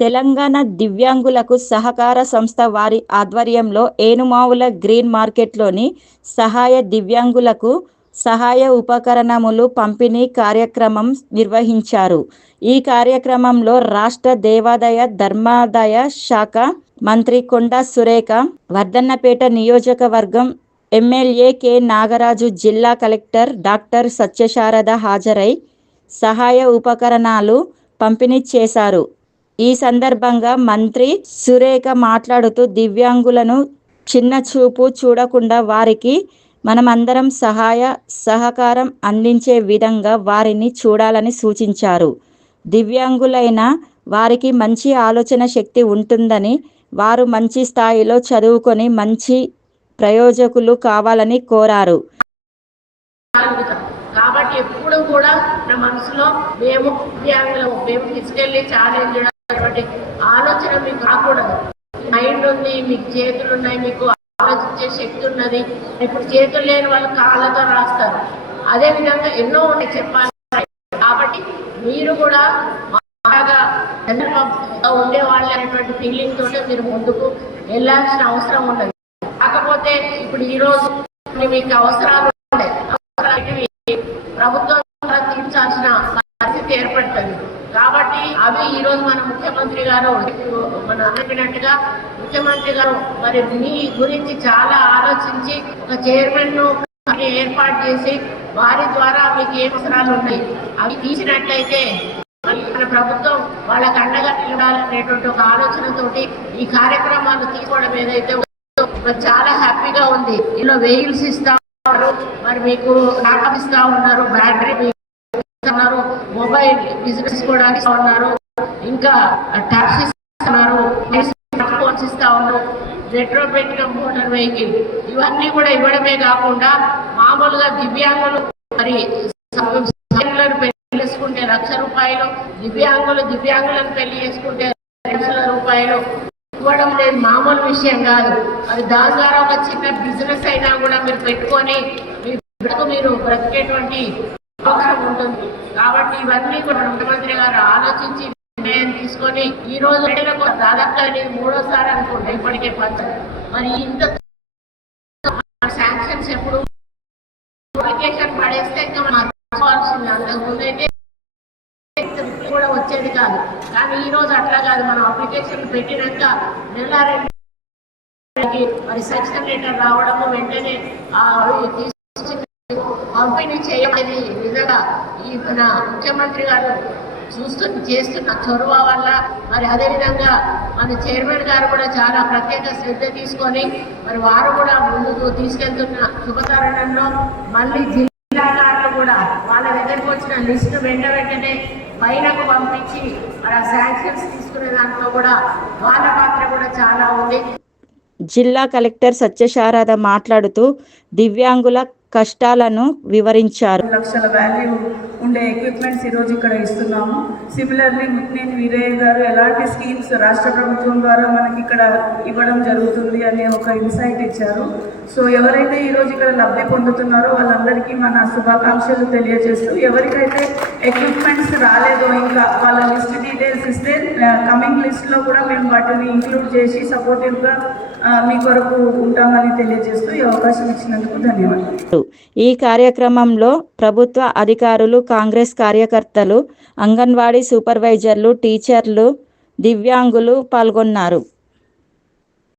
తెలంగాణ దివ్యాంగులకు సహకార సంస్థ వారి ఆధ్వర్యంలో ఏనుమావుల గ్రీన్ మార్కెట్లోని సహాయ దివ్యాంగులకు సహాయ ఉపకరణములు పంపిణీ కార్యక్రమం నిర్వహించారు. ఈ కార్యక్రమంలో రాష్ట్ర దేవాదాయ ధర్మాదాయ శాఖ మంత్రి కొండా సురేఖ, వర్ధన్నపేట నియోజకవర్గం ఎమ్మెల్యే కె నాగరాజు, జిల్లా కలెక్టర్ డాక్టర్ సత్యశారద హాజరై సహాయ ఉపకరణాలు పంపిణీ చేశారు. ఈ సందర్భంగా మంత్రి సురేఖ మాట్లాడుతూ దివ్యాంగులను చిన్న చూపు చూడకుండా వారికి మనమందరం సహకారం అందించే విధంగా వారిని చూడాలని సూచించారు. దివ్యాంగులైన వారికి మంచి ఆలోచన శక్తి ఉంటుందని, వారు మంచి స్థాయిలో చదువుకొని మంచి ప్రయోజకులు కావాలని కోరారు. కాబట్టి ఎప్పుడు కూడా నా మనసులో మేము ఫిజికల్లీ ఛాలెంజ్ ఆలోచన మీకు రాకూడదు. మైండ్ ఉంది, మీకు చేతులు ఉన్నాయి, మీకు ఆలోచించే శక్తి ఉన్నది. ఇప్పుడు చేతులు లేని వాళ్ళు కాళ్ళతో రాస్తారు. అదే విధంగా ఎన్నో ఉన్నాయి చెప్పాలి. కాబట్టి మీరు కూడా బాగా ఉండేవాళ్ళు అనేటువంటి ఫీలింగ్ తోటే మీరు ముందుకు వెళ్ళాల్సిన అవసరం ఉన్నది. కాకపోతే ఇప్పుడు ఈరోజు మీకు అవసరాలు ప్రభుత్వం తీర్చాల్సిన పరిస్థితి ఏర్పడుతుంది. కాబట్టి అవి ఈరోజు మన ముఖ్యమంత్రి గారు మన చెప్పినట్టుగా ముఖ్యమంత్రి గారు మరి మీ గురించి చాలా ఆలోచించి ఒక చైర్మన్ ను ఏర్పాటు చేసి వారి ద్వారా మీకు ఏ అవసరాలు ఉన్నాయి అవి తీసినట్లయితే మన ప్రభుత్వం వాళ్ళకి అండగా నిలవాలనేటువంటి ఒక ఆలోచనతోటి ఈ కార్యక్రమాలు తీసుకోవడం ఏదైతే చాలా హ్యాపీగా ఉంది. ఇలా వెహికల్స్ ఇస్తా ఉన్నారు, మరి మీకు ల్యాప్టాప్ ఇస్తా ఉన్నారు, బ్యాటరీ ఉన్నారు, మొబైల్ బిజినెస్ కూడా ఉన్నారు, ఇంకా టాక్సీస్ ఇస్తున్నారు, ఫోన్స్ ఇస్తా ఉన్నారు, రెట్రోబెట్ మోటార్ వెహికల్ ఇవన్నీ కూడా ఇవ్వడమే కాకుండా మామూలుగా దివ్యాంగులు మరి పెళ్లి చేసుకుంటే ₹1,00,000, దివ్యాంగులను పెళ్లి చేసుకుంటే ₹2,00,000 ఇవ్వడం లేదు మామూలు విషయం కాదు. అది దాని ద్వారా ఒక చిన్న బిజినెస్ అయినా కూడా మీరు పెట్టుకొని మీరు బ్రతికేటువంటి అవకాశం ఉంటుంది. కాబట్టి ఇవన్నీ కూడా ముఖ్యమంత్రి గారు ఆలోచించి నిర్ణయం తీసుకొని ఈ రోజు దాదాపుగా అనేది 3వ అనుకుంటా ఇప్పటికే మరి ఇంత శాంక్షన్స్ ఎప్పుడు అప్లికేషన్ పడేస్తే మార్చుకోవాల్సింది. అంతకుముందు అయితే కూడా వచ్చేది కాదు. కానీ ఈ రోజు అట్లా కాదు. మనం అప్లికేషన్ పెట్టినాక నెల 2 మరి సెక్షన్ లెటర్ రావడము వెంటనే పంపిణీ చేయమని నిజంగా ఈ మన ముఖ్యమంత్రి గారు చేస్తున్న చొరవ వల్ల మరి అదేవిధంగా మన చైర్మన్ గారు కూడా చాలా ప్రత్యేక శ్రద్ధ తీసుకొని మరి వారు కూడా ముందుకు తీసుకెళ్తున్న శుభతరుణంలో మళ్ళీ జిల్లాగారులు కూడా వాళ్ళ దగ్గరికి వచ్చిన లిస్టు వెంటనే పైనకు పంపించి మరి ఆ శాంక్షన్స్ తీసుకునే దాంట్లో కూడా వాళ్ళ పాత్ర కూడా చాలా ఉంది. జిల్లా కలెక్టర్ సత్యశారద మాట్లాడుతూ దివ్యాంగుల కష్టాలను వివరించారు. లక్షల వాల్యూ ఉండే ఎక్విప్మెంట్స్ ఈరోజు ఇక్కడ ఇస్తున్నాము. సిమిలర్లీ ముత్నేని వీరయ్య గారు ఎలాంటి స్కీమ్స్ రాష్ట్ర ప్రభుత్వం ద్వారా మనకి ఇక్కడ ఇవ్వడం జరుగుతుంది అనే ఒక ఇన్సైట్ ఇచ్చారు. సో ఎవరైతే ఈరోజు ఇక్కడ లబ్ధి పొందుతున్నారో వాళ్ళందరికీ మన శుభాకాంక్షలు తెలియజేస్తూ, ఎవరికైతే ఎక్విప్మెంట్స్ రాలేదో ఇంకా వాళ్ళ లిస్ట్ డీటెయిల్స్ ఇస్తే కమింగ్ లిస్ట్లో కూడా మేము వాటిని ఇంక్లూడ్ చేసి సపోర్టివ్గా మీ కొరకు ఉంటామని తెలియజేస్తూ ఈ అవకాశం ఇచ్చినందుకు ధన్యవాదాలు. ఈ కార్యక్రమంలో ప్రభుత్వ అధికారులు, కాంగ్రెస్ కార్యకర్తలు, అంగన్వాడీ సూపర్వైజర్లు, టీచర్లు, దివ్యాంగులు పాల్గొన్నారు.